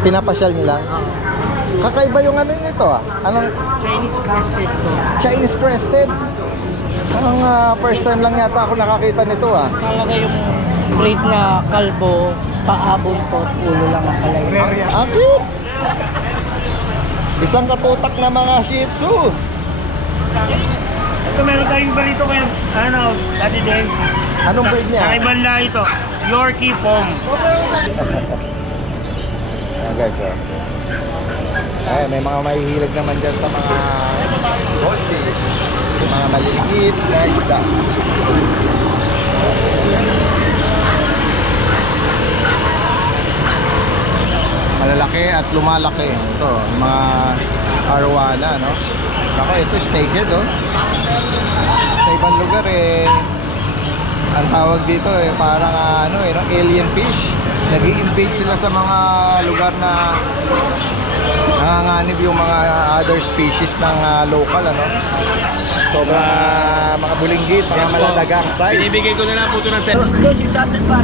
Pinapasyal nyo lang? Kakaiba yung ano nito ah. Anong Chinese crested to. Chinese crested? Anong first time lang yata ako nakakita nito ah. Talaga yung plate na kalbo, paabon to, ulo lang ang kalay. Ang cute! Isang katutak na mga Shih Tzu. Ito meron tayong balito kayo. Ano, Daddy Dance. Anong breed niya? Kaiban na ito. Yorkie Pom. Ayan guys oh. Ay, may mga mahihilig naman dyan sa mga goldfish. Yung mga maliliit na isda. Malalaki at lumalaki. Ito, mga arwana, no? Ako, ito snakehead, oh. Sa ibang lugar, ang tawag dito, parang, no, alien fish. Nag-i-invade sila sa mga lugar na nanganganib yung mga other species ng local, ano? Sobrang mga bulinggit, mga malalagang size. Binibigay ko na lang po ito ng set. Ito, 600 pa.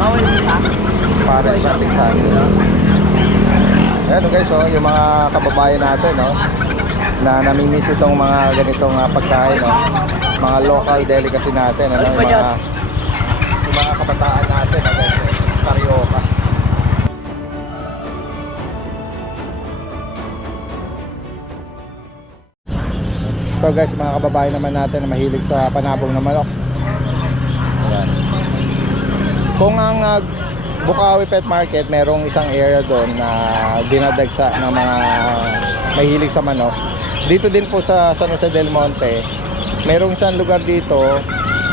Bawal nila. Para sa 600. Ayan guys, oh, yung mga kababayan natin, no, na namimiss itong mga ganitong pagkain, no, mga local delicacy natin, ano, yung mga kabataan natin, no, guys, Carioca. So guys, mga kababayan naman natin na mahilig sa panabong na manok. Ayan. Kung ang Bukawi Pet Market, merong isang area doon na dinadagsa ng mga mahilig sa manok. Dito din po sa San Jose del Monte, merong isang lugar dito,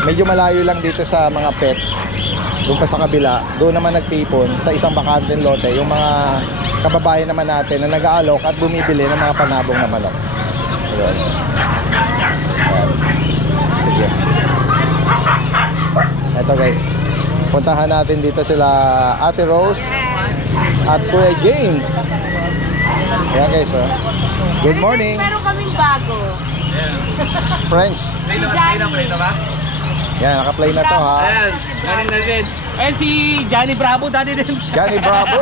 medyo malayo lang dito sa mga pets. Doon pa sa kabila, doon naman nagtipon sa isang bakanteng lote yung mga kababayan naman natin na nag-aalok at bumibili ng mga panabong na manok. Ayan. Ayan. Sige. Ito guys, puntahan natin dito sila Ate Rose at Kuya James. Ayan guys, oh. Good morning. Meron kaming bago. French. Johnny. Yan, naka-play na to ha. Ayan, galing na din. Ayan si Johnny Bravo, Daddy Dance. Johnny Bravo.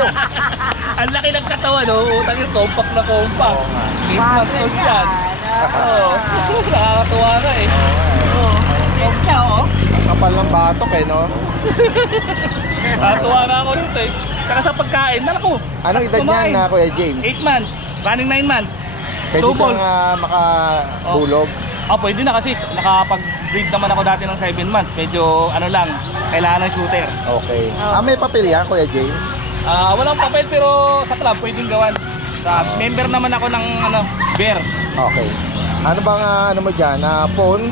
Ang laki ng katawan, no? Utang yung compact na compact. 8 months old yan. Oo. Nakakatuwa ka eh. Oo. Ganda, oh. Kapal ng batok no? Nakakatuwa na ako nito eh. Saka sa pagkain, naku. Anong edad niyan na Kuya James? 8 months. Running 9 months. Pwede Two siyang balls. makahulog. Pwede na kasi nakapag-breed naman ako dati ng 7 months. Medyo ano lang, kailangan ng shooter. Okay. May papel yan Kuya James? Walang papel pero sa club pwedeng gawan. Sa member naman ako ng bear. Okay. Ano bang ano mo dyan? Phone?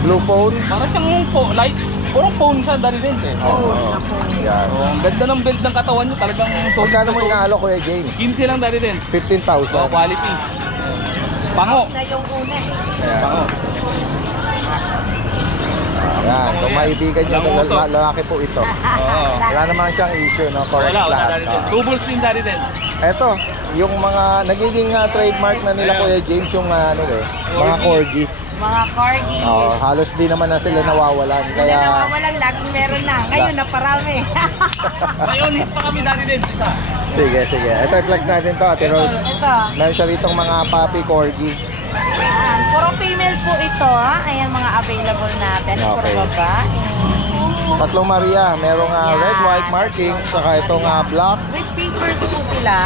Blue phone? Para siyang light. Purong phone siya, dali din eh. Oo. Yan. Ang ganda ng build ng katawan niyo, talagang solid Magkano na mo solid. inaalo Kuya James? 15 lang dali din. 15,000. Quality. Pango. Na yung una. Ayan. Pango. Ayan. Kung maibigan niyo, Languso. lalaki po ito. Oo. Wala naman siyang issue, no? Correct Wala lahat. dali din. Two balls din dali din. Eto, yung mga nagiging trademark na nila Kuya James, yung mga corgis. Mga corgi. Halos di naman na sila nawawalan. Wala Kaya, nawawalan, laging meron na. Ngayon, naparami. Ngayon, hit pa kami dali din. Isa. sige. Ito, i-flex natin to, Ate Rose. Ito. Meron siya ritong mga puppy corgi. Ayan. Puro female po ito. Ayan mga available natin. Puro Okay. babae. Tatlong Maria, merong red, Yan. white markings, saka itong black. With papers po sila.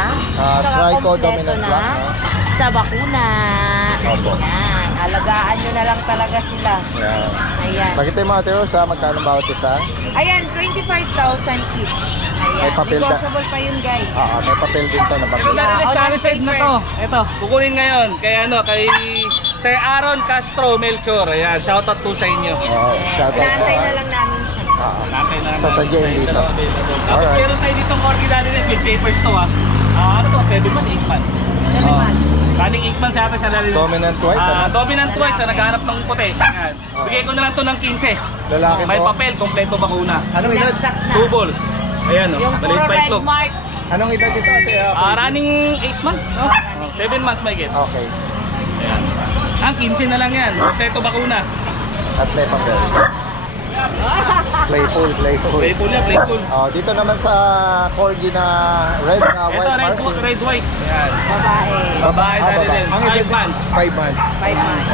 Trico kompleto dominant black, no? Sa bakuna. Opo. Ayan. Alagaan nyo na lang talaga sila. Yan. Ayan. Pakita yung mga Ate Rose, magkano bawat isa? Ayan, 25,000 each. Ayan. May papel da- Negotiable pa yun, guys. May papel din to na Ito bakit. dali din, online starry side na to. paper. Ito, kukunin ngayon. Kay Sir Aaron Castro Melchor. Ayan, shoutout po sa inyo. Shout out Inaantay po. na lang namin siya. Nakay na Sasadyain dito. Tapos Alright. meron tayo ditong corgi dali din with papers to ano to? 7 months, 8 months. Running 8 months yata siya dali din. Dominant white, ano? Dominant white sa naghahanap ng puti. Ayan. Bigay ko na lang to ng 15. Lalaki May po. papel, kompleto bakuna. Anong edad? Binagsak na. 2 balls. Ayan, Yung maliit puro pa red itlog. marks. Anong edad ito, Ate? Running 8 months, no? 7 months may get. Okay. Ayan. Ang 15 na lang yan. Kompleto bakuna. At may papel. Playful. Playful yan, playful. Oh, dito naman sa corgi na red na Ito, white red, marking. red, white. Ayan. Babae. Babae na rin din. Ang 5 event, months. 5 months. 5 months.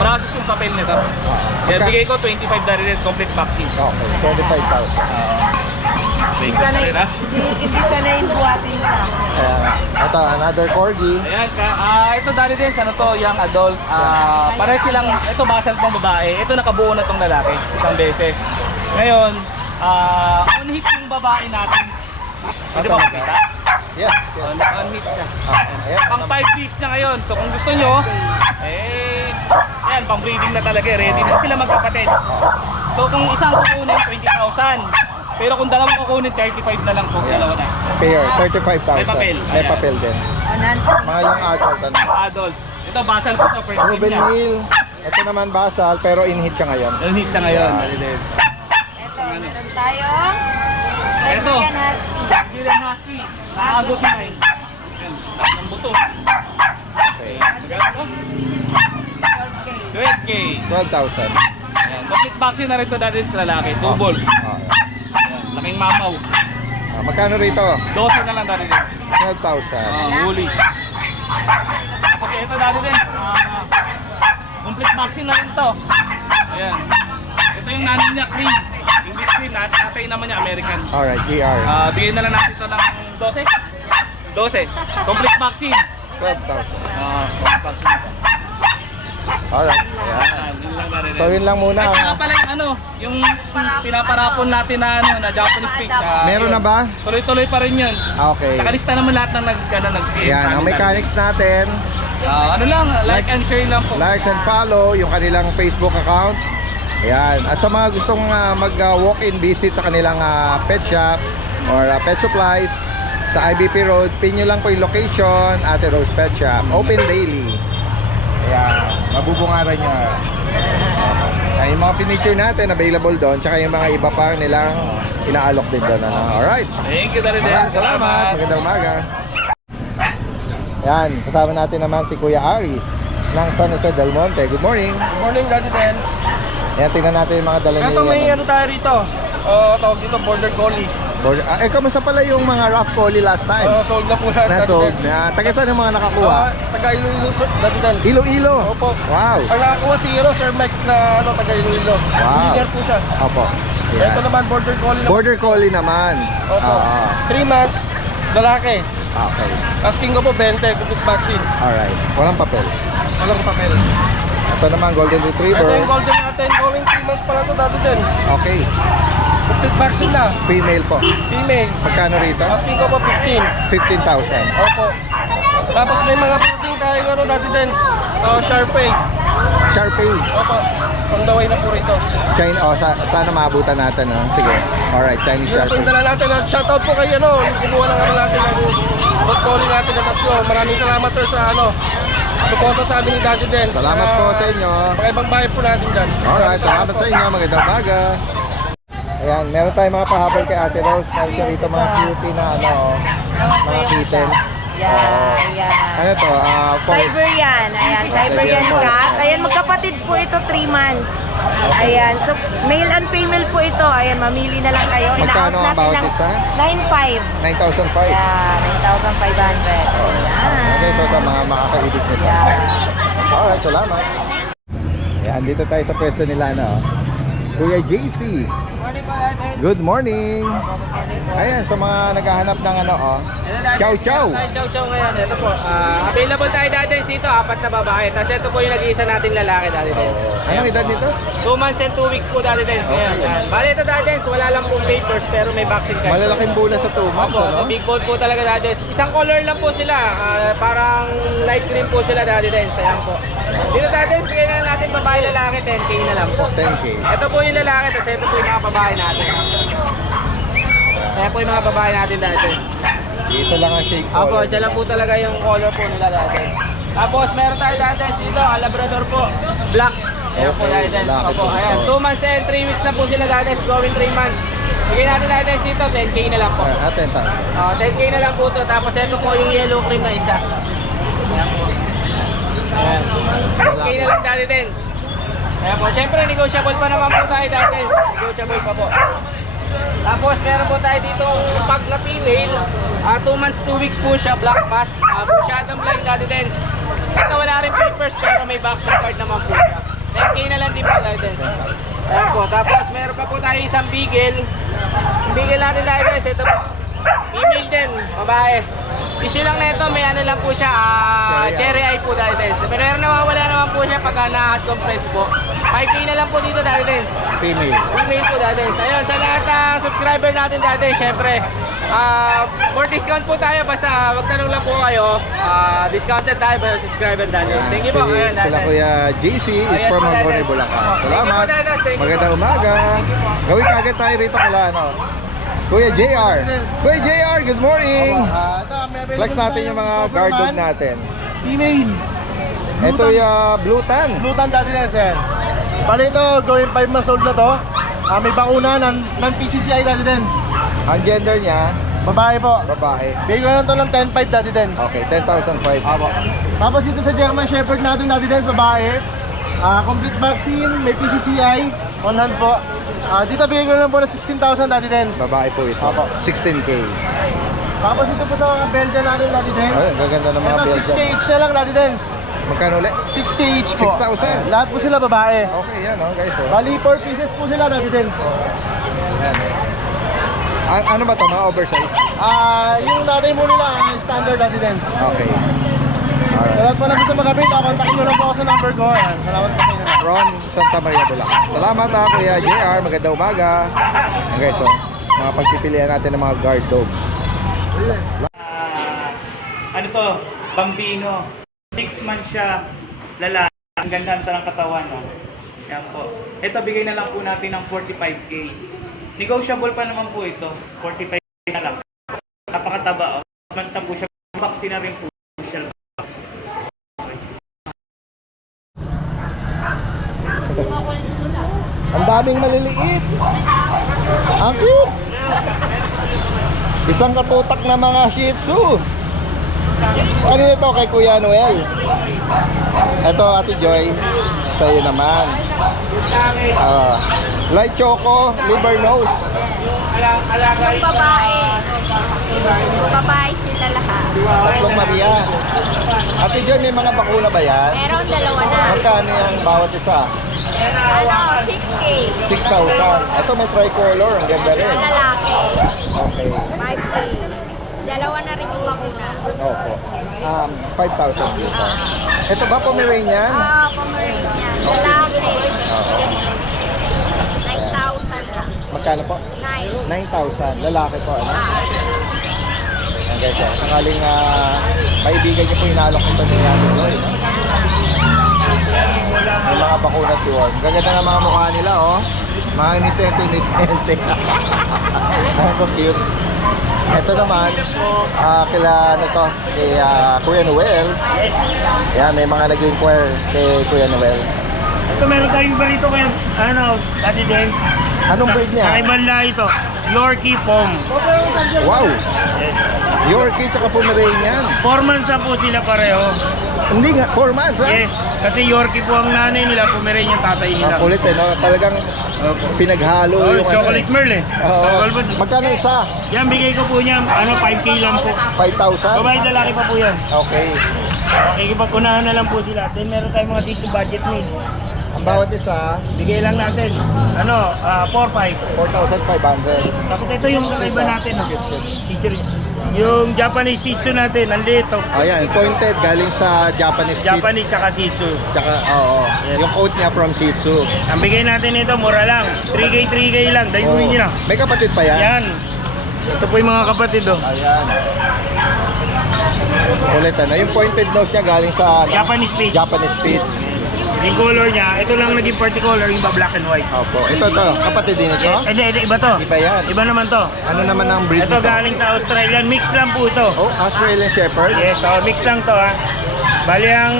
Process yung papel nito. Kaya bigay ko 25 na rin complete vaccine. Okay, 25,000. Thank you na rin ha. Hindi sanayin buhatin ka. Ito, another corgi. Ayan, ito dali din, ano to, young adult. Pare silang, ito basal pang babae. Ito nakabuo na tong lalaki, isang beses. Ngayon, on hit yung babae natin. Pwede ba makita? Yeah. On hit siya. Ayan. Pang 5 days na ngayon. So kung gusto nyo, ayan, pang breeding na talaga. Ready na sila magkapatid. So kung isang kukunin, 20,000. Pero kung dalawang kukunin, 35 na lang po. Dalawa na. Pair, 35,000. May papel. May Ayan. papel din. Mga yung adult. Ano? Adult. Ito, basal ko to. First name Ruben niya. Hill. Ito naman basal, pero in-hit siya ngayon. On hit siya ngayon. Dali din. Ito, meron tayong Ito. Siberian Husky. Siberian Husky. Nakagot na eh. Ayan, laki ng buto. Okay. Magkano? 12K. 12,000. Ayan, complete vaccine na rin ito dahil sa lalaki. 2 balls. Ayan, laking mamaw. Magkano rito? 12 na lang dahil din. 12,000. Huli. Tapos ito dahil din. Complete vaccine na rin ito. Ayan. Ito yung nanay niya, cream. English cream. Natay naman niya, American. Alright, GR. Bigyan na lang natin ito ng 12. 12. Complete vaccine. 12,000. Complete vaccine. Alright. Ayan, yun lang na rin. So yun lang muna. Ay, kaya pala yung yung pinaparapon natin na na Japanese page. Meron na ba? Tuloy-tuloy pa rin yun. Okay. Nakalista naman lahat ng nag-PM. Yan, ang mechanics natin. Ano lang, like and share lang po. Likes and follow yung kanilang Facebook account. Ayan. At sa mga gustong mag-walk-in visit sa kanilang pet shop or pet supplies sa IBP Road, pin nyo lang po yung location, Ate Rose Pet Shop. Open daily. Ayan. Mabubungaran nyo. Yung mga furniture natin available doon, tsaka yung mga iba pa nilang inaalok din doon. Alright. Thank you, Daridel. Maraming salamat. Magandang umaga. Yan, kasama natin naman si Kuya Aris ng San Jose del Monte. Good morning. Good morning, Daddy Dance. Yan, tingnan natin yung mga dala niya. Ito may ano tayo rito. Tawag dito, Border Collie. Kamusta pala yung mga rough collie last time? Sold na po lahat. Na-sold na. Taga saan yung mga nakakuha? Taga Iloilo, Daddy Dance. Iloilo. Opo. Wow. Ang nakakuha si Sir Mike na taga Iloilo. Wow. Engineer po siya. Opo. Ito Yan. naman, Border Collie. Border collie naman. Opo. 3 months, lalaki. Okay. Asking ko po 20, complete vaccine. Alright. Walang papel. Walang papel. Ito naman, Golden Ito Retriever. yung golden natin, going 3 months pa lang to, Daddy Dance. Okay. Complete vaccine na. Female po. Female. Magkano rito? Asking ko po 15. 15,000. Opo. Tapos may mga puting tayo ano, Daddy Dance. Sharpei. Sharpei. Opo. On the way na po rito. China, sana maabutan natin. No? Sige. Alright, Chinese Yun po Sharpei. yung dala natin. Shoutout po kayo, no? Yung kumuha lang ano natin ng hot calling natin na tatlo. Maraming salamat, sir, sa ano. Suporta sa amin ni Daddy Dance. Salamat po sa inyo. Mga ibang bahay po natin dyan. Alright, salamat sa inyo. Magandang umaga. Ayan, meron tayong mga pahabol kay Ate Rose. Meron siya rito mga cutie na mga kittens. Yan. Ano to? Forest. Siberian. Ayan, Siberian cat. Ayan, magkapatid po ito, 3 months. Ayan, so male and female po ito. Ayan, mamili na lang kayo. Magkano ang Ina-out bawat natin ng isa? 9,500. 9,005. Ayan, 9,500. Okay, so sa mga makakaibig nito. Ayan. Alright, salamat. Ayan, dito tayo sa pwesto nila, no? Kuya JC. Good morning. Ayan, sa mga naghahanap ng chow chow. Chow chow ngayon. Ito po. Available tayo dati dito. 4 na babae. Tapos ito po yung nag-iisa nating lalaki dati din. Anong edad nito? 2 months and 2 weeks po dati din. Ngayon. Bali ito dati din. Wala lang pong papers pero may vaccine card. Malalaking bula sa 2 months, Opo, ano? big bone po talaga dati. Isang color lang po sila. Parang light green po sila dati din. Ayan po. Dito dati, bigay na natin babae lalaki. 10K na lang po. 10K. Ito po yung lalaki. Tapos ito po yung mga babae natin. Kaya po yung mga babae natin dati. Isa lang ang shake Opo, color. siya lang po talaga yung color po nila dati. Tapos meron tayo dati dito, Labrador po, black. Ayan po Okay, dati. black Opo, ito. ayan. 2 months and 3 weeks na po sila dati, going 3 months. Bigyan natin dati dito, 10K na lang po. 10,000. 10K na lang po to. Tapos ito po yung yellow cream na isa. Ayan po. Ayan. 10K na lang dati, Dens. Ayan po, syempre negotiable pa naman po tayo dati. Negotiable pa po. Tapos meron po tayo dito pag na female. 2 months, 2 weeks po siya, black mass. Masyadong blind daddy dance. Ito wala rin papers pero may vaccine card naman po siya. 10K na lang din po daddy dance. Ayan po, tapos meron pa po tayo isang beagle. Yung beagle natin daddy dance, ito po. Female din, babae. Issue lang na ito, may ano lang po siya, cherry eye po daddy dance. Pero nawawala naman po siya pagka na-hot compress po. 5K na lang po dito daddy dance. Female. Email po dati. Ayun, sa lahat ng subscriber natin dati, syempre, for discount po tayo, basta magtanong lang po kayo, discounted tayo by subscriber dati. Thank you po. Ayun, Sila dati. Kuya JC is Yes, from po, Mangone, Dadas. Bulacan. Thank you po, Salamat. Dadas. Thank you Magandang po. umaga. Gawin kagad tayo rito kala ano. Kuya JR. Kuya JR, good morning. Flex natin yung mga guard dog natin. Female. Ito yung Blue Tan. Blue Tan dati na sir. Bali ito, going 5 months old na to. May bakuna ng PCCI dati din. Ang gender niya, Babae po. babae. Bigyan na to ng 10.5 dati din. Okay, 10,005. Tapos ito sa German Shepherd natin dati din, babae. Complete vaccine, may PCCI, on hand po. Dito bigyan ko lang po ng 16,000 dati din. Babae po ito. Opo. 16K. Tapos ito po sa mga Belgian natin dati din. Ay, ang gaganda ng mga Ito 6K Belgian. each na lang dati din. Magkano ulit? 6K each po. 6,000. Lahat po sila babae. Okay, yan oh, guys. Oh. Bali 4 pieces po sila dati din. Yan. Ano ba to? Mga oversize? Yung natin mo nila, standard dati din. Okay. Sa Alright. lahat po na gusto mag-update, kontakin nyo lang po ako sa number ko. Ayan, salamat po kayo. Ron Santa Maria Bulacan. Salamat Kuya JR. Magandang umaga. Yan guys, oh. Mga pagpipilian natin ng mga guard dogs. Ano to? Bambino. 6 months siya, lalaki. Ang ganda ng katawan, no? Yan po. Ito, bigay na lang po natin ng 45K. Negotiable pa naman po ito. 45K na lang. Napakataba, oh. Manta po siya. Vaccine na rin po siya. Ang daming maliliit. Ang cute. Isang katutak na mga Shih Tzu. Kanina to kay Kuya Noel. Ito Ate Joy. Sa'yo naman. Light Choco, Liver Nose. Yung babae. Babae sila lahat. Tatlong Maria. Ate Joy, may mga bakuna ba yan? Meron dalawa na. Magkano yung bawat isa? Ano, 6K. 6,000. Ito may tricolor. Ang ganda rin. Lalaki. Okay. 5K. Dalawa na rin yung bakuna. Opo. 5,000 dito. Ito ba Pomeranian? Pomeranian. Lalaki. Oo. 9,000 lang. Magkano po? 9. 9,000. Lalaki po, ano? Ayan guys, sakaling kaibigan niyo po hinalok ito ni Ate Joy. No? May mga bakuna tiwon. Gaganda ng mga mukha nila, oh. Mga inisente. Ang cute. Ito naman, kila ano to, kay Kuya Noel. Ayan, may mga nag-inquire kay Kuya Noel. Ito meron tayong iba rito kaya, Daddy Dance. Anong breed niya? Kakaibang lahi ito. Yorkie Pom. Wow! Yorkie tsaka Pomeranian. 4 months na po sila pareho. Hindi nga, 4 months ha? Yes. Kasi Yorkie po ang nanay nila, Pomeranian yung tatay nila. Ang kulit eh, no? Talagang pinaghalo Oh, yung chocolate ano. Merle eh. Oo. Chocolate. Magkano isa? Yan, bigay ko po niya, 5K lang po. 5,000? Babae lalaki pa po yan. Okay. Okay, kipag-unahan na lang po sila. Then meron tayong mga dito budget meal. Ang bawat isa, Bigay lang natin, 4-5. 4,500. Tapos ito yung kakaiba natin. Teacher, yung Japanese Shih Tzu natin, nandito. Ayan, pointed galing sa Japanese Shih Tzu. Japanese tsaka Shih Tzu. Tsaka, oo. Yung coat niya from Shih Tzu. Ang bigay natin ito, mura lang. 3K lang. Dayuin Oo. nyo na. May kapatid pa yan? Yan. Ito po yung mga kapatid, oh. Ayan. Ulit ano, yung pointed nose niya galing sa ano? Japanese Spitz. Japanese Spitz. Yung color niya, ito lang naging particular, yung black and white. Opo. Ito to, kapatid din ito? Hindi, iba to. Iba yan. Iba naman to. Ano naman ang breed Ito nito? galing sa Australian, mix lang po ito. Oh, Australian Shepherd? Yes, mix lang to, ha. Bali ang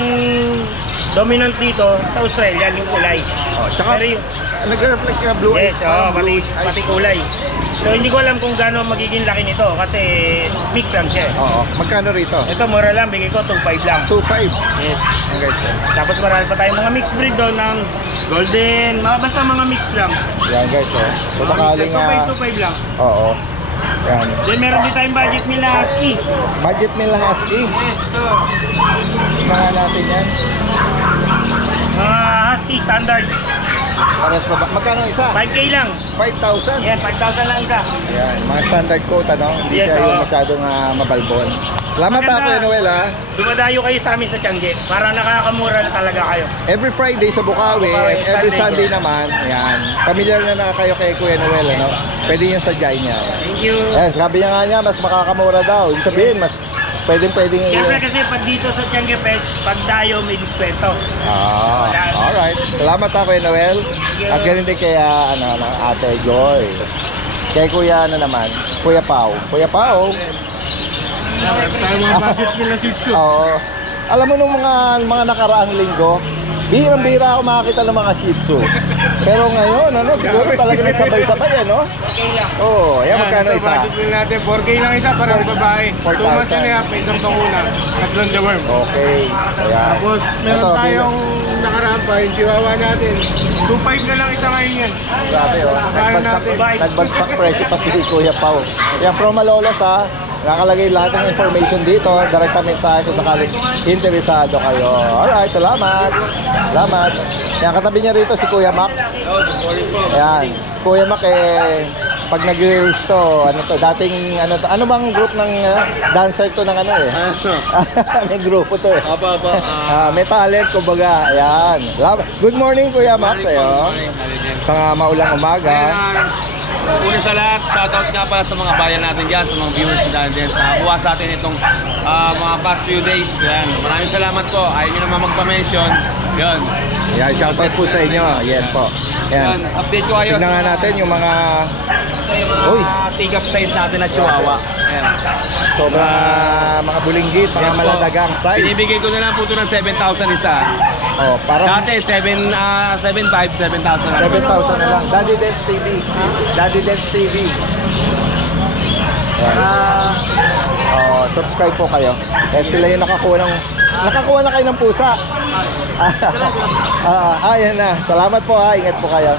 dominant dito sa Australia yung kulay. Oh, tsaka Pero yung, nag-reflect yung blue yes, eyes. parang pati, blue eyes. pati kulay. So hindi ko alam kung gaano magiging laki nito kasi mix lang siya. Oo. Magkano rito? Ito mura lang, bigay ko 2.5 lang. 2.5. Yes. Yan guys. Tapos marami pa tayong mga mixed breed doon ng golden, basta mga mix lang. Yan guys. Kung sakaling 2.5 lang. oo. Yan. Then meron din tayong budget nila husky. Budget nila husky. Mga natin yan. Mga husky standard. Pares pa ba? Magkano isa? 5K lang. 5,000. Yan, 5,000 lang isa. Yan. Mga standard quote, ano? Hindi Yes, siya yung oo. masyadong mabalbon. Salamat Maganda. ako, Noel, ha? Dumadayo kayo sa amin sa Tiangge para nakakamura na talaga kayo. Every Friday sa Bukawi, Bukawi, and every Sunday Sunday naman. Yan. Familiar na kayo kay Kuya Noel, ano? Pwede yung sadyain niya. Thank you. Yes, sabi niya nga niya, mas makakamura daw. Ibig sabihin, mas pwedeng Siyempre kasi pag dito sa Tiangge Fest, pag tayo may diskwento. Alright. Salamat ako, Kuya Noel. At ganun din kay Ate Joy. Kay Kuya naman, Kuya Pao. Kuya Pao. Tayo mga budget nila sitso. Oo. Alam mo nung mga nakaraang linggo, bihirang-bihira ako makakita ng mga Shih Tzu. Pero ngayon, siguro talaga nagsabay-sabay, ano? Oo, ayan magkano isa? Budget natin, 4K lang isa para sa babae. 4,000. 2 months and a half, may isang bakuna. Tatlong deworm. Okay. Ayan. Tapos meron Ito, tayong nakarampa, yung chihuahua natin. 2.5 na lang isa ngayon yan. Grabe, oh. Nagbagsak presyo pa si Kuya Pao. Yan, from Malolos, ha. Nakalagay lahat ng information dito. Direkta mensahe kung sakaling interesado kayo. Alright, salamat. Salamat. Yan, katabi niya rito si Kuya Mac. Ayan. Kuya Mac, pag nag-release to, dating, ano bang group ng dancer to ng may grupo to eh. May talent, kumbaga. Ayan. Good morning, Kuya Mac, sa'yo. Sa maulang umaga. Una sa lahat, shoutout nga pala sa mga bayan natin dyan, sa mga viewers na dyan. Nakakuha sa atin itong mga past few days. Yan. Maraming salamat po. Ayaw nyo naman magpa-mention. Yun. Yan, shoutout po sa inyo. Yes po. Yan. Yan. Update ko kayo. Tignan nga natin yung mga Yung mga take-up size natin na chihuahua. Ayan. sobrang mga bulinggit, mga Yes po. maladagang size. Binibigay ko na lang po ito ng 7,000 isa. Oh, para Dati 7,500, 7,000 na. 7,000 na lang. Daddy Dance TV. Daddy Dance TV. Yan. Subscribe po kayo. Eh, sila yung nakakuha na kayo ng pusa. Ayan na. Salamat po ha. Ingat po kayo.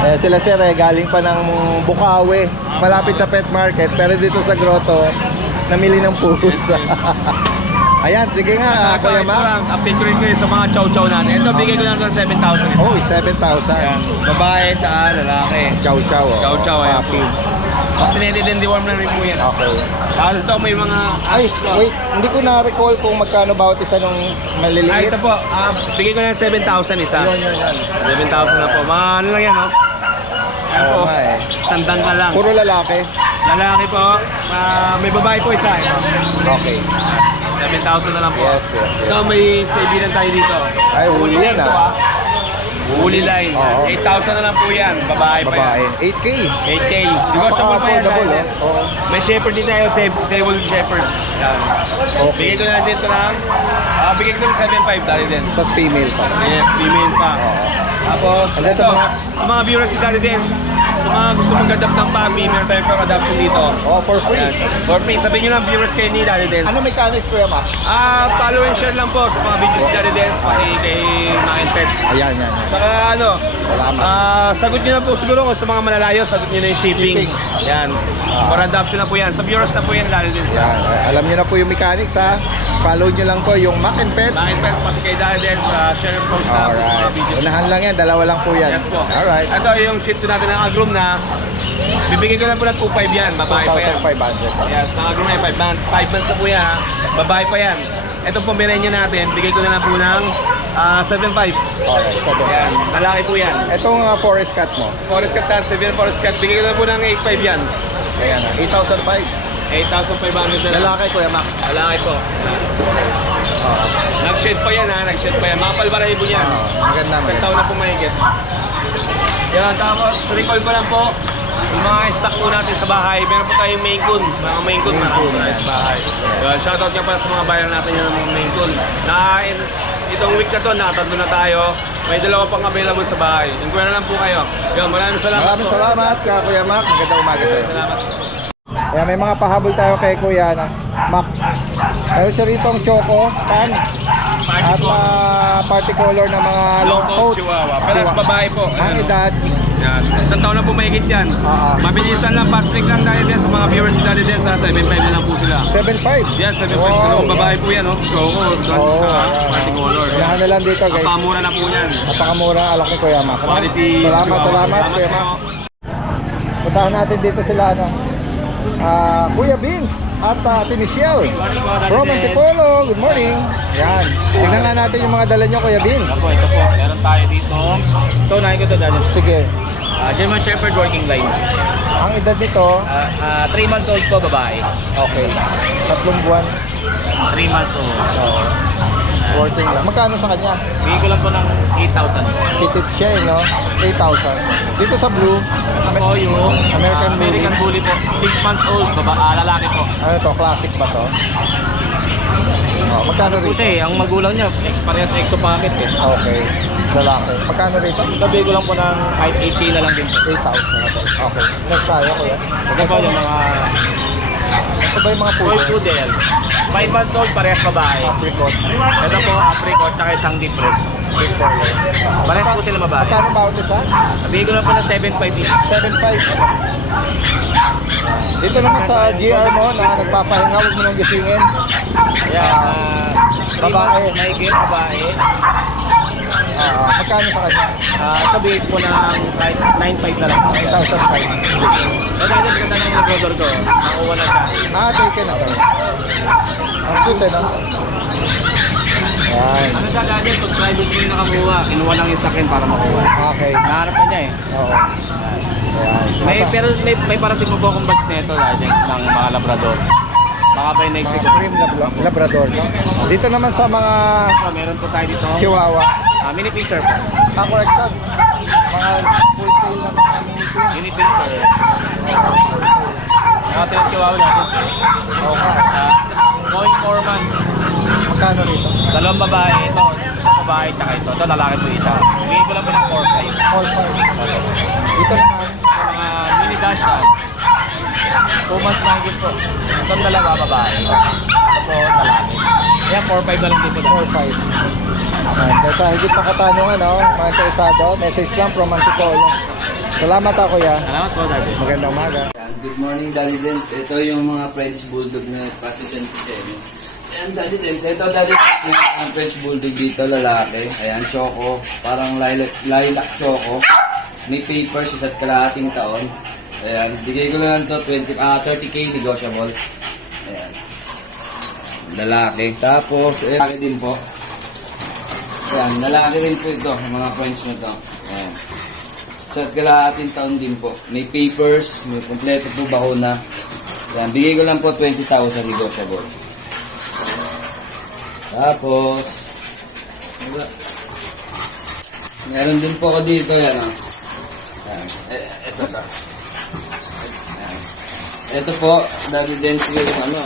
Eh, sila sir galing pa ng Bukawi, malapit sa pet market, pero dito sa grotto, namili ng pusa. Ayan, sige nga, Kuya Mac. Update ko rin kayo sa mga chow-chow natin. Ito, bigay ko lang ng 7,000. Oh, 7,000. Babae, tsaka lalaki. Chow-chow. Chow-chow, ayan po. Papi. Vaccinated and deworm na rin po yan. Okay. Tapos ito, may mga... Ay, wait, hindi ko na-recall kung magkano bawat isa nung maliliit. Ito po, bigay ko lang 7,000 isa. Yun. 7,000 na po. Mga ano lang yan, no? Yan Oo po. nga eh. Tandang ka lang. Puro lalaki. Lalaki po. May babae po isa. Ito. Okay. 7,000 na lang po. Yes. Ito, may saibinan tayo dito. Ay, huli yan ito, ah. Huli line. Oo. 8,000 na lang po yan. Babae pa yan. Babae. 8K. 8K. Negotiable pa yan. Affordable, dahil Oo. May shepherd din tayo, sable shepherd. Yan. Okay. Bigay ko na dito ng, bigay ko ng 7,500 dali din. Tapos female pa. Yes, female pa. Tapos, And then ito, sa mga viewers si Daddy Dance, sa mga gusto mag-adapt ng puppy, meron tayong pang adoption dito. Oh, for free. Ayan. For free, sabihin nyo lang viewers kayo ni Daddy Dance. Ano mechanics, Kuya Mac? Follow and share lang po sa mga videos ni Daddy Dance, pati kay Makin Pets. Ayan. Saka ano, Salamat. sagot nyo na po siguro kung sa mga malalayo, sagot nyo na yung shipping. Yan. For adoption na po yan. Sa viewers na po yan, Daddy Dance. Yan. Alam niyo na po yung mechanics ha. Follow niyo lang po yung Mac and Pets. Makin Pets, pati kay Daddy Dance, share and post na po sa mga Alright. videos. Unahan lang yan. Dalawa lang po yan. Yes po. Alright. Ito yung shih tzu natin ng agrum na bibigyan ko lang po ng 2,500 yan. Babae pa yan. 2,500. Yes, ng agrum na yan. 5 months na po yan ha. Babae pa yan. Itong Pomeranian natin, bigay ko na lang po ng 7,500. Alright. So, Yan, lalaki po yan. Itong forest cat mo. Forest cat tan, severe forest cat, bigay ko na po ng 8,500 yan. Ayan. 8,500. 8,500 na Lalaki, Kuya Mac. Lalaki po. Nag-shed pa yan ha, nag-shed pa yan. Mga palbarahibo niyan. Maganda Isang taon na po mahigit. Yan, tapos recall ko lang po. yung mga stock po natin sa bahay, meron po tayong Maine Coon. Mga Maine Coon, marami po tayo sa bahay. Shoutout nga pala sa mga bayan natin yan ng mga Maine Coon. Itong week na to, nakatatlo na tayo. May dalawa pang available sa bahay. Inquire na lang po kayo. Yun, maraming salamat Maraming po. salamat Kuya Mac. Magandang umaga sa'yo. Salamat. Ayan, may mga pahabol tayo kay Kuya na Mac. Meron siya rito ang choco, tan, at party color ng mga long coat. Chihuahua. Pero sa babae po. Ang Ayan, edad, yan. Isang taon na po mahigit yan. Mabilisan lang, fast break lang dahil din sa mga viewers ni Daddy Dens. 7.5 na lang po sila. 7.5. Yan, 7.5. Wow. Dalawang babae po yan, oh. Choco, party color. Yan na lang dito guys. Pamura na po yan. Napakamura alak ni Kuya Mac. Quality. Salamat Chihuahua. Kuya Mac. po. Puntahan natin dito sila Kuya Vince at Ate Michelle from Antipolo. Good morning. Yan. Tingnan nga natin yung mga dala nyo, Kuya Vince. Ito po, meron tayo dito. Ito, nakikita ko ito dahil. Sige. German Shepherd working line. Ang edad nito, 3 months old po, babae. okay. 3 buwan. 3 months old. Working lang. Magkano sa kanya? Bigay ko lang po ng 8,000. Pitit siya, no? 8,000. Dito sa blue, Ito po yung American Bully po. 6 months old, lalaki po. ano to? Classic ba to? Oh, magkano Kasi rito? ang magulang niya, parehas ectopocket eh. Okay. Lalaki. Magkano rito? Sabi ko lang po ng kahit 80 na lang din po. 8,000 na to. Okay. Next tayo, Kuya. Ito po yung mga Ito ba yung mga toy poodle? poodle. 5 months old, parehas babae. Apricot. Ito po, apricot, tsaka isang deep red. Big color. Parehas po sila babae. Magkano bawat isa? Sabi ko lang po ng 7.5 each. 7.5. Dito naman sa GR mo na nagpapahinga, huwag mo nang gisingin. Ayan, Babae. Mahigit, babae. Magkano sa kanya? Sabihin ko ng kahit 9.5 na lang. 9,500. So dahil sa ganda ng nag-order ko, nakuha na siya. Taken na to. Ang cute, no? Yan. Ano siya dati, pag private mo yung nakakuha, kinuha lang yung sakin para makuha. Okay. Nahanap na niya eh. Oo. Ayan. Pero may parating mo po akong batch nito dahil ng mga labrador. Baka pa yung next week. Mga cream labrador, no? Dito naman sa mga Meron po tayo dito. chihuahua. Mini pincher po. Correct yun. Mga full tail na mga mini pin. Mini pincher. Natin yung chihuahua natin. Okay. Going 4 months. Magkano rito? Dalawang babae. Ito babae tsaka ito. Ito lalaki po isa. Bigay ko lang po ng 4.5. All five. Dito naman, Mga mini dashcam. 2 months na higit po. Itong dalawa babae. Ito po lalaki. Kaya 4.5 na lang dito. 4-5. Sa higit pa katanungan, no? Mga interesado, message lang from Antipolo. Salamat ako, Kuya. Salamat po, Daddy. Magandang umaga. Good morning, Daddy Dens. Ito yung mga French Bulldog na Class 27. Ayan, Daddy Dens. Ito, Daddy Dens, ang French Bulldog dito, lalaki. Ayan, choco. Parang lilac choco. May papers, isa't kalahating taon. Ayan, bigay ko lang to 30k negotiable. Ayan. Lalaki. Tapos, lalaki din po. Ayan, lalaki rin po ito, yung mga French na to. Ayan. Sa kalahating taon din po. May papers, may kompleto po bakuna. Yan, bigay ko lang po 20,000 negotiable. Tapos, meron din po ako dito, yan o. Yan, ito ba? Yan. Ito po, Daddy Dens yung ano,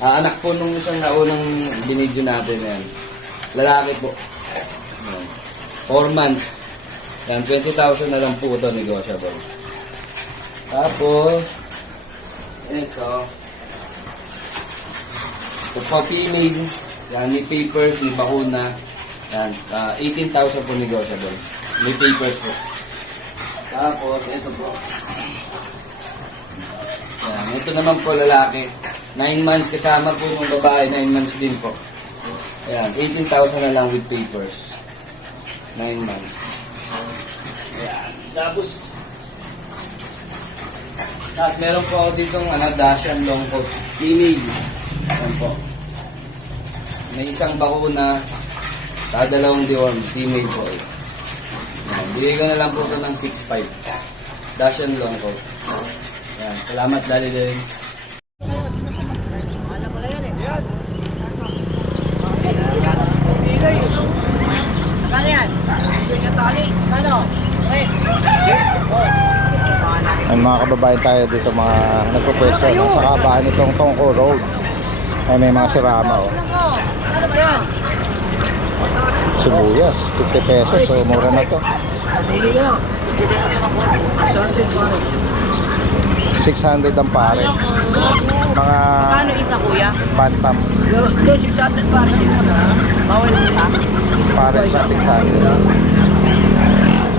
anak po nung isang naunang binidyo natin yan. Lalaki po. Yan. 4 months. Yan, 20,000 na lang po ito, negotiable. Tapos, ito. Ito po, female. Yan, may papers, may bakuna. Yan, 18,000 po negotiable. May papers po. Tapos, ito po. Yan, ito naman po lalaki. 9 months kasama po ng babae, 9 months din po. Ayan, 18,000 na lang with papers. 9 months. Ayan. Tapos meron po ako ditong Dashan long coat. Female. Ayan po. May isang bakuna. Dalawang deworm. Female po. Ayan. Bigay ko na lang po ito ng 6.5. Dashan long coat. Ayan. Salamat, Daddy din. Mga kababayan tayo dito, mga nagpo-pwesto no? Sa kabaan itong Tongko Road. Ay, may mga sirama oh. Sibuyas, 50 pesos. So mura na to. 600 ang pares. Mga Paano isa kuya? bantam. Yung 600 pa rin. Bawal isa. Pares na 600.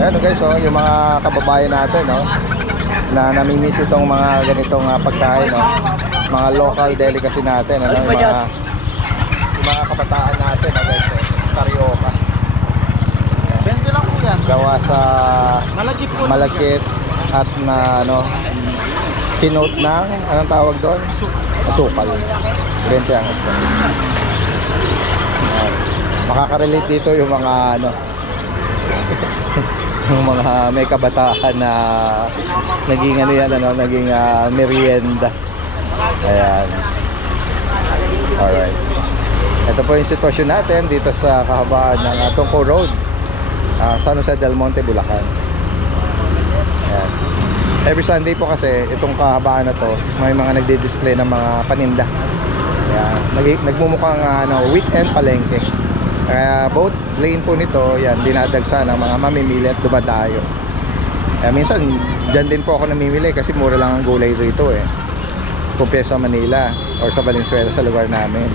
Ayan guys, oh, yung mga kababayan natin, no, na namimiss itong mga ganitong pagkain, no, mga local delicacy natin, ano, yung mga kabataan natin, no, guys, oh, Carioca. 20 lang po yan. Gawa sa Malagip po. malakit at na ano, kinote ng anong tawag doon? Asukal. 20 ang isa. Ayan. Makaka-relate dito yung mga ano yung mga may kabataan na naging ano yan, ano, naging merienda. Ayan. Alright. Ito po yung sitwasyon natin dito sa kahabaan ng Tongko Road, San Jose del Monte, Bulacan. Ayan. Every Sunday po kasi itong kahabaan na to, may mga nagdi-display ng mga paninda. Ayan. Nagmumukhang weekend palengke. Kaya both lane po nito, yan, dinadagsa ng mga mamimili at dumadayo. Kaya minsan, dyan din po ako namimili kasi mura lang ang gulay rito eh. Kumpara sa Manila or sa Valenzuela sa lugar namin.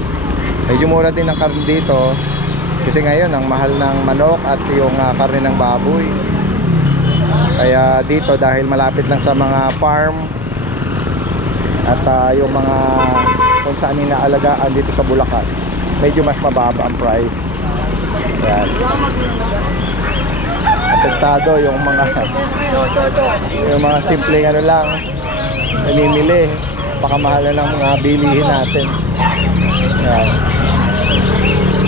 Medyo mura din ang karne dito kasi ngayon ang mahal ng manok at yung karne ng baboy. Kaya dito dahil malapit lang sa mga farm at yung mga kung saan inaalagaan dito sa Bulacan, medyo mas mababa ang price. Ayan. Apektado yung mga simpleng ano lang namimili, pakamahal na ng mga bilihin natin. Ayan.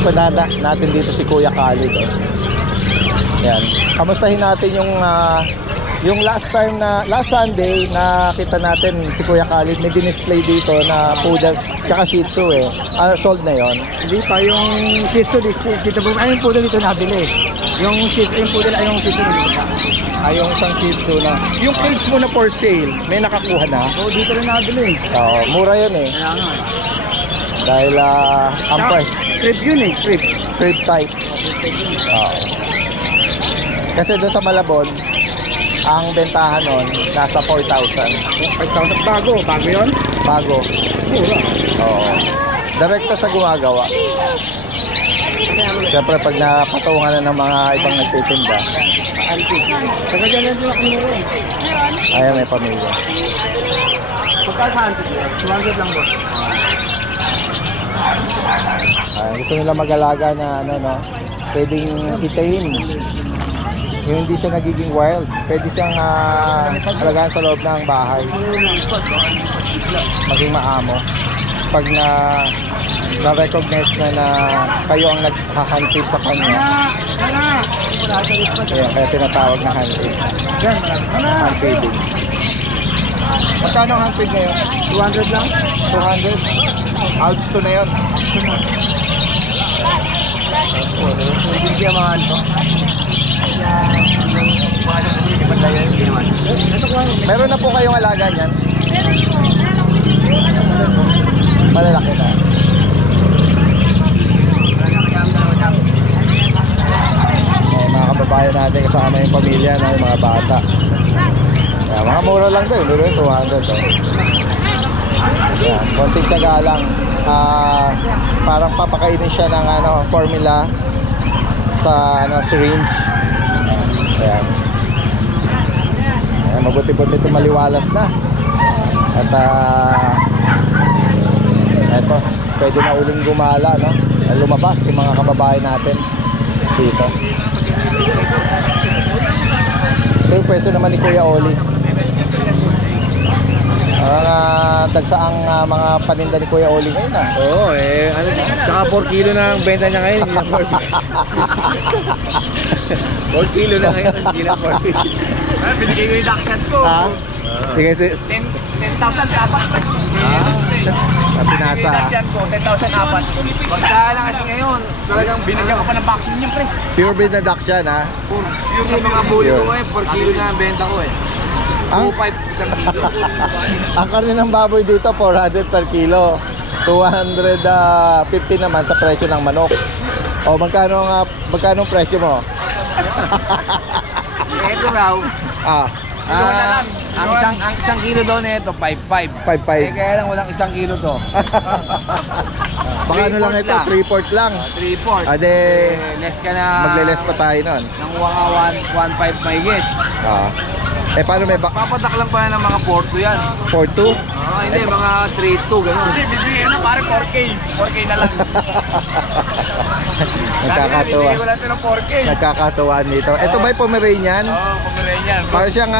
Panada natin dito si Kuya Khalid, oh. Ayan. Kamustahin natin yung last Sunday na kita natin si Kuya Khalid, may display dito na poodle tsaka Shih Tzu eh. Sold na yon. Hindi pa yung Shih Tzu dito po. Ay, yung poodle dito nabili. Yung Shih Tzu, yung poodle ay yung Shih Tzu dito pa. Yung isang Shih Tzu na. Yung cage mo na for sale, may nakakuha na? Oo, dito rin nabili. Oo, mura yun eh. Kaya nga. Dahil ang price, Trip yun eh, trip. crib type. Oo. Kasi doon sa Malabon, ang bentahan nun, nasa 4,000. 5,000 bago yun? Bago. Mura. Oo. Direkta sa gumagawa. Siyempre pag napatungan na ng mga ibang nagtitinda, Saka dyan lang yung kumuro. ayan, may pamilya. Pagkasaan? 200 lang po. Gusto nila mag-alaga na ano, no, pwedeng itain. Yung hindi siya nagiging wild, pwede siyang alagaan sa loob ng bahay, maging maamo. Pag na-recognize na kayo ang nag-huntid sa kanya, kaya tinatawag na hunted. Hunting. Magkano ang hunted ngayon? 200 lang? 200? Outs to na yun. Hindi mahal to. Meron na po kayong alaga niyan? Malalaki na. Mga kababayan natin kasama yung pamilya, no, yung mga bata. Yan, mga mura lang din, 200 oh. Yan, konting tiyaga lang. Parang papakainin siya ng formula sa syringe. Ayan. Ayan, mabuti-buti ito maliwalas na. At eto, pwede na uling gumala, no? Lumabas yung mga kababayan natin dito. Ito yung pwesto naman ni Kuya Oli. Tagsaang mga paninda ni Kuya Oli ngayon ah. Oo, saka 4 kilo na ang benta niya ngayon. 4 kilo na ngayon, hindi na 4 kilo. Binigay ko yung Dakshan ko. Ha? Sige, 10,000 apat. pinasa. Dakshan ko, 10,000 apat. Pagka lang kasi ngayon, talagang binigyan ko pa ng vaccine niya, pre. Pure breed na duck siya, ha? Yung mga bully ko ngayon, 4 kilo na ang benta ko eh. Ang, 2.5 isang kilo. ang karne ng baboy dito, 400 per kilo. 250 naman sa presyo ng manok. O magkano ang presyo mo? Ito raw, Ah, ang isang kilo doon ito, 5.5. 5.5. Kaya lang walang isang kilo to. Baka ano lang ito, 3/4 lang. 3/4. Ade, Less ka na. magle-less pa tayo nun. Ng 1.5 mahigit. Ah. Eh paano may Papatak lang pa ng mga 4 yan. 4-2? Hindi, mga 3-2, gano'n. Hindi, bibigyan na pare 4K. 4K na lang. Nagkakatuwa. Bibigyan ko lang ito ng 4K. Nagkakatuwaan dito. Ito ba'y Pomeranian? Oo, Pomeranian. Parang siyang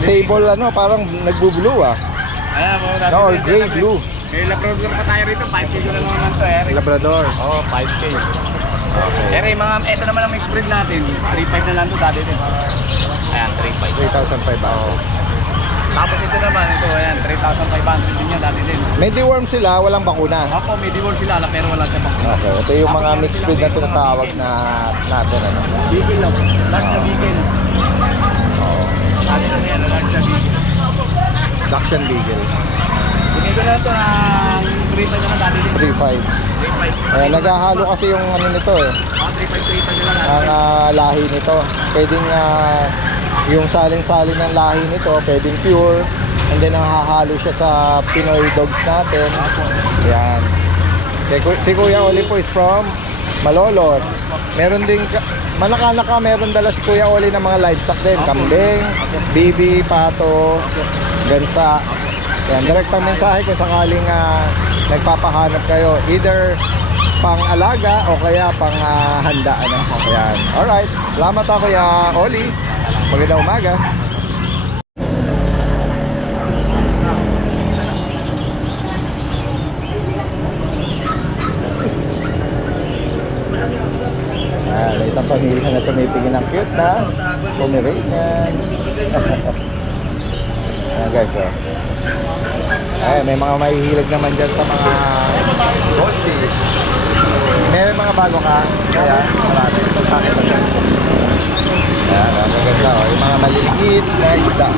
sable parang nagbo-blue Ayan, mga natin. No, or gray blue. May Labrador pa tayo rito. 5K ko lang naman to, Eric. Labrador. Oo, 5K. Eric, ito naman ang mixed breed natin. 3.5 na lang to dati din. Ayan, 3.5. 3,500. Tapos ito naman, ayan, 3,500 din yan dati din. May deworm sila, walang bakuna. Opo, may deworm sila, pero wala siya pang. Okay, ito yung mga mixed breed na tinatawag na natin. Bigil lang. Large na bigil. Dati na yan, large na bigil. Dachshund Beagle. Binigyan na ito ng 3.5 na lang dati din. 3,500. 3.5. Naghahalo kasi yung nito eh. 3.5 na lang dati. Ang lahi nito. Pwedeng yung salin-salin ng lahi nito, pwedeng pure. And then hahalo siya sa Pinoy dogs natin. Yan. Si Kuya Oli po is from Malolos. Meron din, Malacanac, meron dala si Kuya Oli ng mga livestock din. Kambing, bibi, pato, gansa. Yan, direktang mensahe kung sakaling nagpapahanap kayo. Either pang alaga o kaya pang handa. Ayan. Alright. Salamat ako, Kuya Oli. Magandang umaga. May isang pamilya na tumitingin ng cute na Pomeranian. Guys, may mga mahihilig naman dyan sa mga goldfish. Meron mga bago ka, kaya marami. Ayan, maganda yung mga maliliit na isda.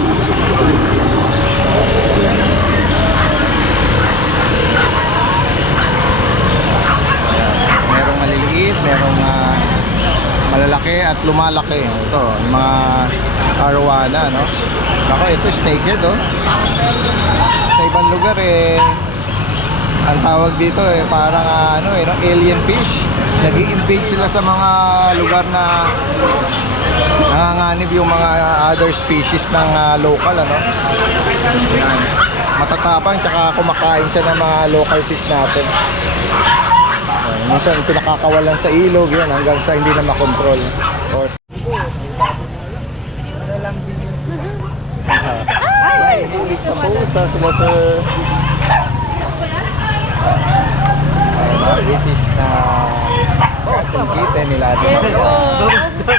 Merong maliliit, merong malalaki at lumalaki. Ito, yung mga arwana, no? Ako, ito snakehead, oh. Sa ibang lugar, ang tawag dito, parang, alien fish. Nag-i-invade sila sa mga lugar na nanganganib yung mga other species ng local, Yan. Matatapang, tsaka kumakain siya ng mga local fish natin. Minsan pinakakawalan sa ilog yan hanggang sa hindi na makontrol. Ay, hilig sa pusa sila sir. Ay, mga British na castle kitten nila. Yes po.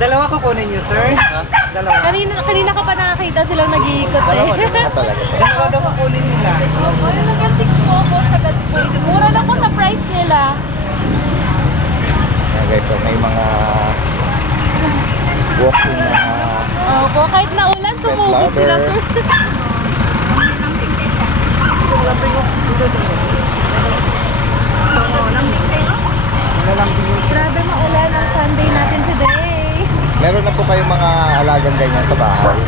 Dalawa ko kunin niyo, sir. Dalawa. Kanina ka pa nakakita silang nag-iikot eh. Talaga. Dalawa daw ko kunin nila. Opo, yung hanggang 6 po ako sagad po. Mura lang po sa price nila. Ayan guys, so may mga walking na Opo, kahit naulan, sumugod sila sir. Grabe maulan ang Sunday natin today. meron na po kayong mga alagang ganyan sa bahay.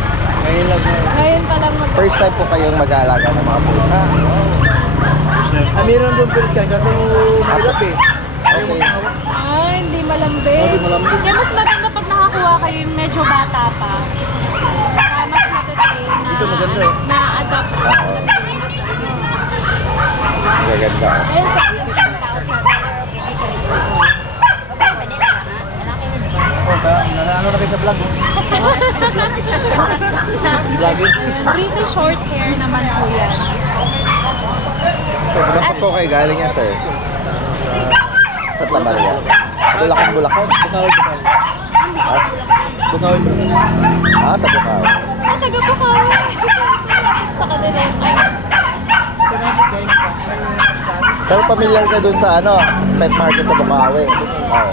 Ngayon pa lang First time po kayong mag-aalaga ng mga pusa. Meron doon po siya, kasi mahirap eh. Okay. hindi malambing. Kaya mas maganda pag nakakuha kayo yung medyo bata pa. Para mas nag-train na, na-adapt. Gaganda. Ayun sa akin, 10,000. Ano na kayo sa vlog? British short hair naman po yan. Saan pa po kayo galing yan, sir? Sa Tamaria. Bulacan. Sa Bukaw. Ay, taga po ka. Mas malapit sa kanila yung kayo. Pero familiar ka dun sa pet market sa Bukawi. Oo.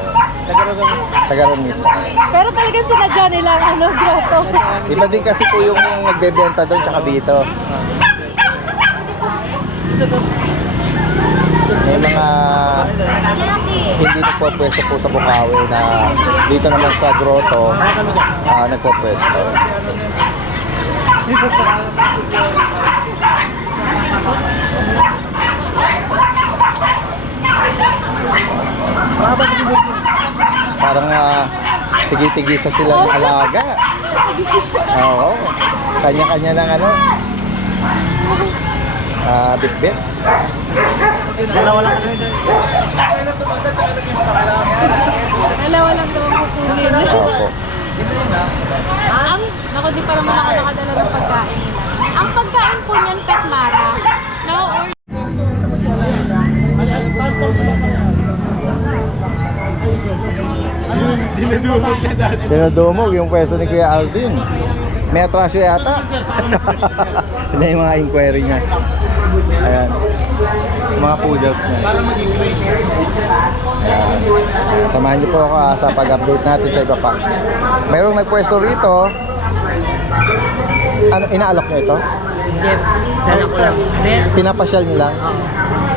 Taga ron mismo. Pero talagang sinadya nila ang ano, grotto. Iba din kasi po yung nagbebenta doon tsaka dito. May mga hindi nagpapwesto po sa Bukawi na dito naman sa grotto nagpapwesto. Parang tigi-tigisa sila ng alaga. Oo. Kanya-kanya lang ano. Bit-bit. Dalawa lang daw ang kukunin. Opo. Naku, di pa naman ako nakadala ng pagkain nila. Ang pagkain po niyan, Pet Mara. Na-order. Dinudumog yung pwesto ni Kuya Alvin. May atrasyo yata. Hindi yung mga inquiry niya. Ayan. Mga poodles niya. Samahan niyo po ako sa pag-update natin sa iba pa. Mayroong nagpwesto rito. Ano, inaalok niyo ito? Pinapasyal niyo lang?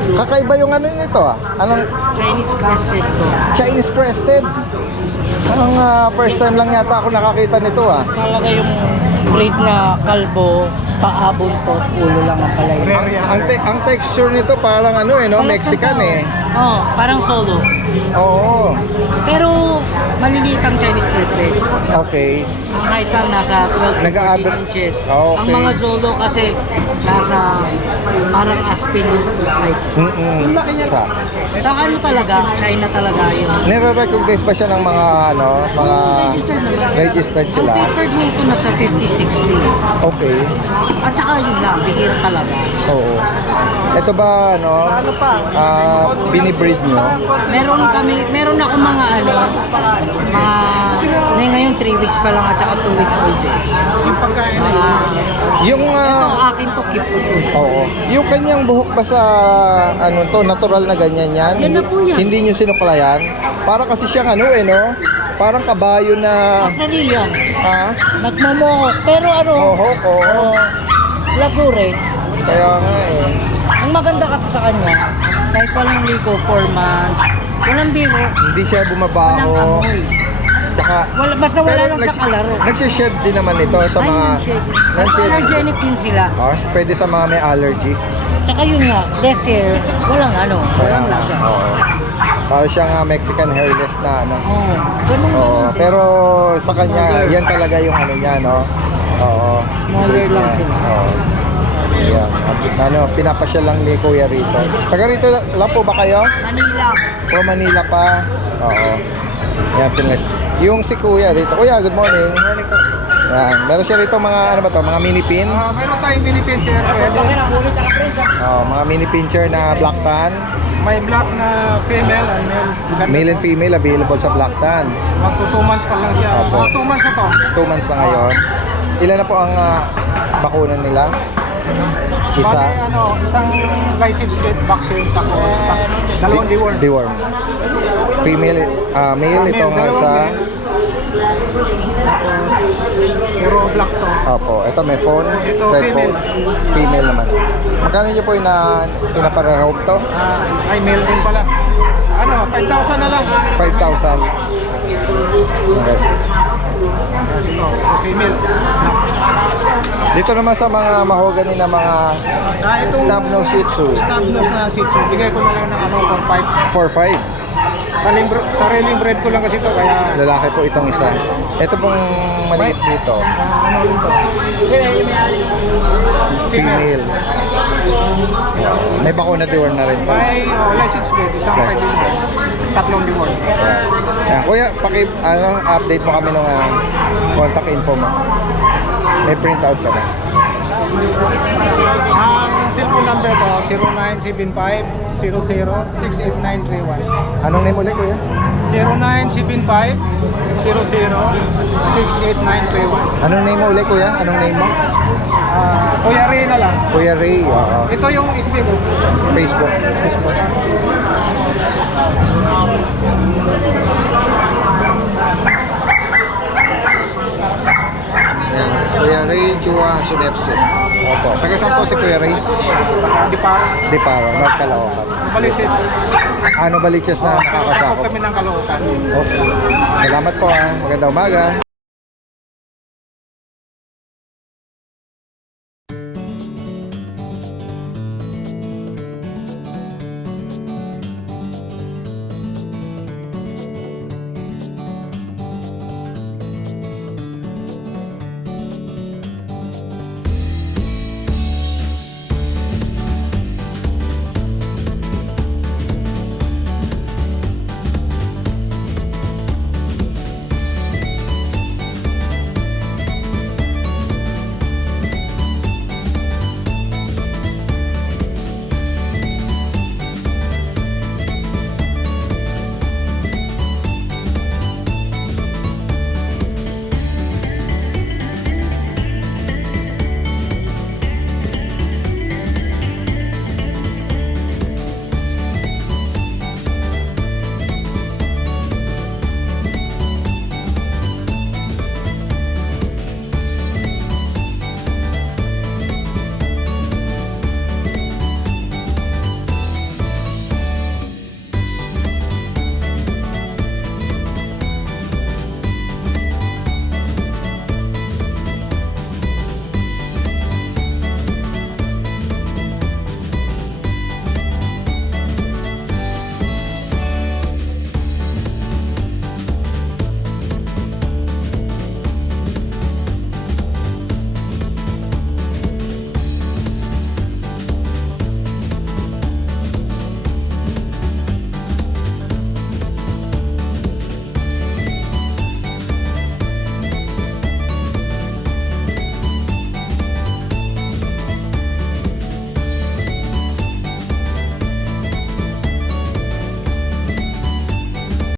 Kakaiba yung ano nito Anong Chinese crested to. Chinese crested? Anong first time lang yata ako nakakita nito Talaga yung breed na kalbo, paabon to, ulo lang ang palay. Ang texture nito parang ano no, Mexican Oh, parang solo. Oo. Pero maliliit ang Chinese crested. Okay. Ang height lang nasa 12 to Nag-a-average. 14 inches. Okay. Ang mga solo kasi nasa parang aspen height. Sa Sa ano talaga, China talaga yun. nire-recognize ba siya ng mga ano, mga Registered naman. registered Ang sila? papered nito nasa 50-60. Okay. At saka yun lang, bihira talaga. Oo. Ito ba ano? Binibreed nyo? Meron ako mga ano, ngayon 3 weeks pa lang at saka 2 weeks old eh. Yung pagkain na Yung Ito akin to, keep ko to. oo. Yung kanyang buhok ba sa ano to, natural na ganyan yan? Yan na po yan. Hindi nyo sinuklayan? Para kasi siyang ano no? Parang kabayo na Actually yan, ha? pero ano, Buhok, oo. lagure. Kaya nga Ang maganda kasi sa kanya, kahit walang ligo, 4 months, walang biro, Hindi siya walang bumabaho. amoy. Tsaka Basta wala lang sa kalaro. nagsished din naman ito sa mga Allergenic din sila. pwede sa mga may allergy. Tsaka yun nga, less hair, walang ano, walang lasa. Oo. Para siyang Mexican hairless na ano. Oo, ganun Oo, ganun. pero sa kanya, yan talaga yung ano niya, no? Oo. Smaller lang sila. Oo. Yan. Ano, pinapasyal lang ni Kuya rito. Taga rito lang po ba kayo? Manila. From Manila pa? Oo. Yan, pinas. Yung si Kuya rito. Kuya, good morning. Good morning po. Yan. Meron siya rito mga, ano ba to? Mga mini pin? Meron tayong Philippine sir. Mga mini pincher na black tan. May black na female and male. Male and female available sa black tan. Magto 2 months pa lang siya. Opo. 2 months na to. 2 months na ngayon. Ilan na po ang bakuna nila? Isa. Bali, isang license plate vaccine tapos dalawang deworm. Deworm. Female, male itong dalawang sa... male. Puro black to. Opo, ito may phone, Ito, red female. phone. Female naman. Magkano nyo po yung pinaparehome to? Ay, male din pala. 5,000 na lang. 5,000. Yes. Ito, female. Dito naman sa mga mahogany na mga Itong snub nose Shih Tzu, snub nose na Shih Tzu. Bigay ko na lang ng 4,500. 4,500. Sariling bread ko lang kasi ito kaya Lalaki po itong isa. Ito pong maliit dito. rin to. Female. May bakuna deworm na rin po. May license plate, isang Yes. 5 deworm. Tatlong deworm. Ayan. Kuya, update mo kami ng contact info mo. May print out ka na. Ang cellphone number ko 0975-00-68931. Anong name ulit, kuya? 0975-00-68931. Anong name mo ulit, kuya? Anong name mo? Kuya Ray na lang. Kuya Ray. Oo. Ito yung FB ko. Facebook. Ayan, Kuya Ray Chua Sulepsit. Opo. Taga saan po si Kuya Ray? Di pa, Di Para, North Caloocan. balisis. Ano baliches na nakakasakop? Kami ng Caloocan. Okay. Salamat po, magandang umaga.